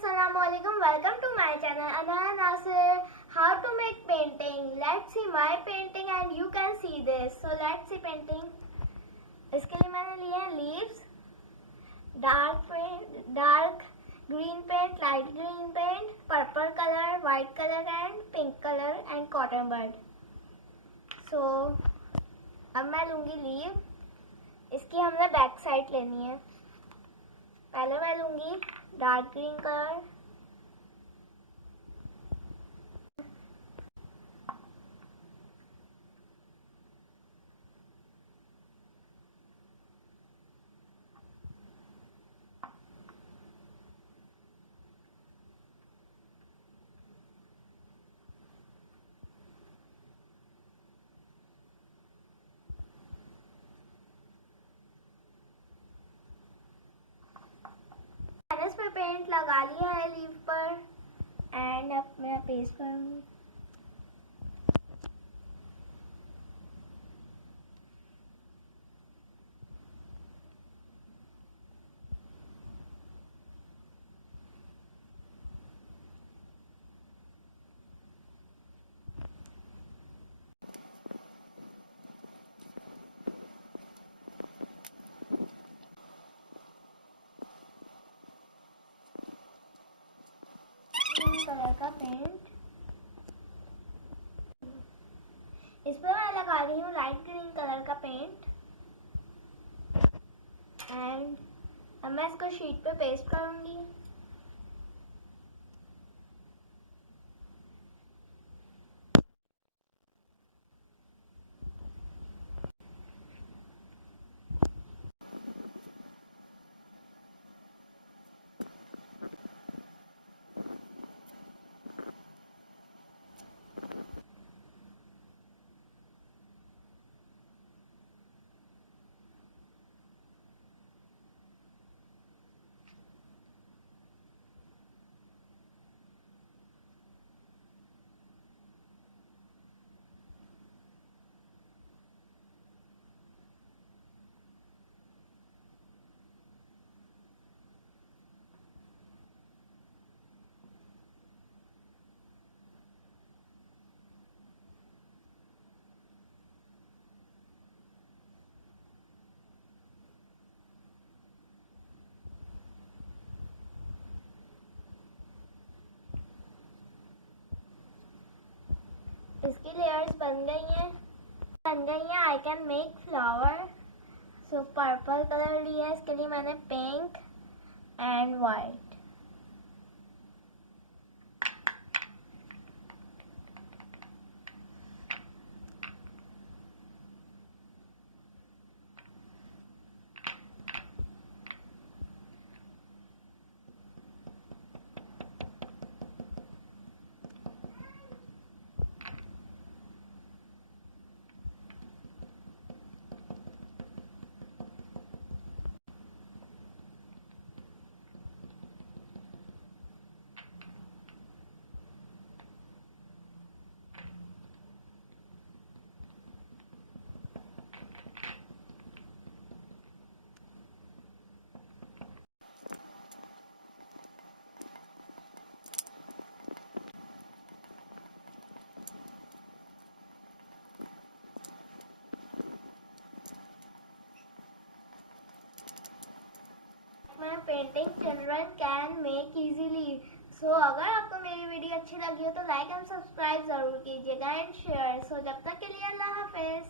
Assalamualaikum. Welcome to my channel Anaya Nasir. How to make painting. Let's see my painting and you can see this. So let's see painting. इसके लिए मैंने लिए हैं leaves, dark green paint, light green paint, purple color, white color and pink color and cotton bud. So अब मैं लूँगी लीव. इसकी हमने बैक साइड लेनी है. पहले मैं लूँगी डार्क ग्रीन कलर, कैनवस पे पेंट लगा लिया है लीव पर एंड अब मैं पेस्ट करूँगी. कलर का पेंट इस पर मैं लगा रही हूँ लाइट ग्रीन कलर का पेंट एंड अब मैं इसको शीट पे पेस्ट करूँगी. इसकी लेयर्स बन गई हैं. I can make flower. So purple colour लिया है. इसके लिए मैंने pink and white. Painting children can make easily. So अगर आपको मेरी वीडियो अच्छी लगी हो तो लाइक एंड सब्सक्राइब जरूर कीजिएगा एंड शेयर. सो जब तक के लिए अल्लाह हाफिज.